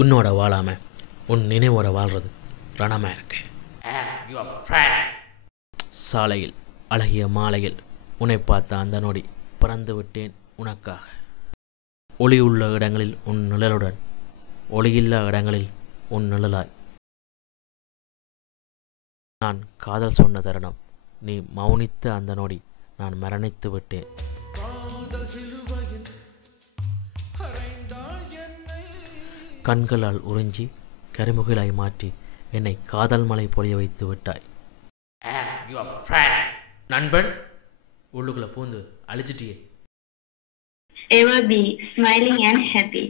உன்னோட வாழாம உன் நினைவோட வாழ்றது ரணமாக இருக்கு. சாலையில் அழகிய மாலையில் உன்னை பார்த்த அந்த நொடி பறந்து விட்டேன் உனக்காக. ஒளி உள்ள இடங்களில் உன் நிழலுடன், ஒளியில்லா இடங்களில் உன் நிழலாய். நான் காதல் சொன்ன தருணம், நீ மௌனித்த அந்த நொடி நான் மரணித்து விட்டேன். கண்களால் உறிஞ்சி கருமுகிலாய் மாற்றி என்னை காதல் மலை பொழிய வைத்து விட்டாய். நண்பன் உள்ளுக்குள்ள பூந்து அழிச்சிட்டியே. Ever be smiling and happy.